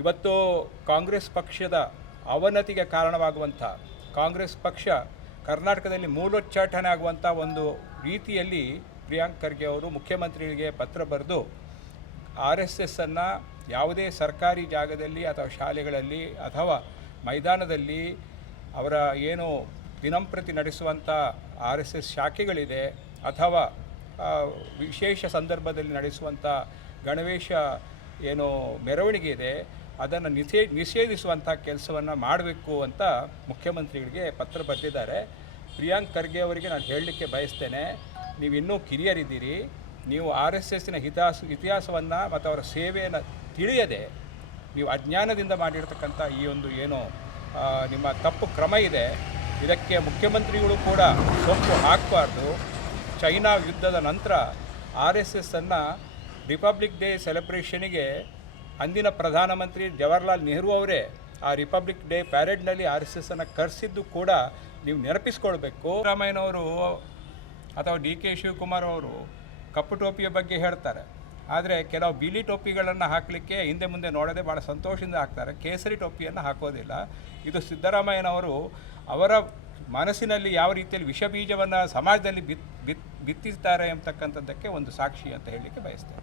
ಇವತ್ತು ಕಾಂಗ್ರೆಸ್ ಪಕ್ಷದ ಅವನತಿಗೆ ಕಾರಣವಾಗುವಂಥ ಕಾಂಗ್ರೆಸ್ ಪಕ್ಷ ಕರ್ನಾಟಕದಲ್ಲಿ ಮೂಲೋಚ್ಚಾಟನೆ ಆಗುವಂಥ ಒಂದು ರೀತಿಯಲ್ಲಿ ಪ್ರಿಯಾಂಕ್ ಖರ್ಗೆ ಅವರು ಮುಖ್ಯಮಂತ್ರಿಗಳಿಗೆ ಪತ್ರ ಬರೆದು RSSನ್ನು ಯಾವುದೇ ಸರ್ಕಾರಿ ಜಾಗದಲ್ಲಿ ಅಥವಾ ಶಾಲೆಗಳಲ್ಲಿ ಅಥವಾ ಮೈದಾನದಲ್ಲಿ ಅವರ ಏನು ದಿನಂಪ್ರತಿ ನಡೆಸುವಂಥ RSS ಶಾಖೆಗಳಿದೆ ಅಥವಾ ವಿಶೇಷ ಸಂದರ್ಭದಲ್ಲಿ ನಡೆಸುವಂಥ ಗಣವೇಶ ಏನು ಮೆರವಣಿಗೆ ಇದೆ ಅದನ್ನು ನಿಷೇಧಿಸುವಂಥ ಕೆಲಸವನ್ನು ಮಾಡಬೇಕು ಅಂತ ಮುಖ್ಯಮಂತ್ರಿಗಳಿಗೆ ಪತ್ರ ಬರೆದಿದ್ದಾರೆ. ಪ್ರಿಯಾಂಕ್ ಖರ್ಗೆ ಅವರಿಗೆ ನಾನು ಹೇಳಲಿಕ್ಕೆ ಬಯಸ್ತೇನೆ, ನೀವು ಇನ್ನೂ ಕಿರಿಯರಿದ್ದೀರಿ, ನೀವು RSSನ ಇತಿಹಾಸವನ್ನು ಮತ್ತು ಅವರ ಸೇವೆಯನ್ನು ತಿಳಿಯದೆ ನೀವು ಅಜ್ಞಾನದಿಂದ ಮಾಡಿರ್ತಕ್ಕಂಥ ಈ ಒಂದು ಏನು ನಿಮ್ಮ ತಪ್ಪು ಕ್ರಮ ಇದೆ, ಇದಕ್ಕೆ ಮುಖ್ಯಮಂತ್ರಿಗಳು ಕೂಡ ಸೊಪ್ಪು ಹಾಕಬಾರ್ದು. ಚೈನಾ ಯುದ್ಧದ ನಂತರ RSSನ್ನು ರಿಪಬ್ಲಿಕ್ ಡೇ ಸೆಲೆಬ್ರೇಷನಿಗೆ ಅಂದಿನ ಪ್ರಧಾನಮಂತ್ರಿ ಜವಾಹರ್ಲಾಲ್ ನೆಹರು ಅವರೇ ಆ ರಿಪಬ್ಲಿಕ್ ಡೇ ಪ್ಯಾರೇಡ್ನಲ್ಲಿ RSSನ್ನು ಕರೆಸಿದ್ದು ಕೂಡ ನೀವು ನೆನಪಿಸ್ಕೊಳ್ಬೇಕು. ಸಿದ್ದರಾಮಯ್ಯನವರು ಅಥವಾ DK ಶಿವಕುಮಾರ್ ಅವರು ಕಪ್ಪು ಟೋಪಿಯ ಬಗ್ಗೆ ಹೇಳ್ತಾರೆ, ಆದರೆ ಕೆಲವು ಬಿಳಿ ಟೋಪಿಗಳನ್ನು ಹಾಕಲಿಕ್ಕೆ ಹಿಂದೆ ಮುಂದೆ ನೋಡದೆ ಭಾಳ ಸಂತೋಷದಿಂದ ಹಾಕ್ತಾರೆ, ಕೇಸರಿ ಟೋಪಿಯನ್ನು ಹಾಕೋದಿಲ್ಲ. ಇದು ಸಿದ್ದರಾಮಯ್ಯನವರು ಅವರ ಮನಸ್ಸಿನಲ್ಲಿ ಯಾವ ರೀತಿಯಲ್ಲಿ ವಿಷ ಬೀಜವನ್ನು ಸಮಾಜದಲ್ಲಿ ಬಿತ್ತಿದ್ದಾರೆ ಎಂಬತಕ್ಕಂಥದ್ದಕ್ಕೆ ಒಂದು ಸಾಕ್ಷಿ ಅಂತ ಹೇಳಲಿಕ್ಕೆ ಬಯಸ್ತೇನೆ.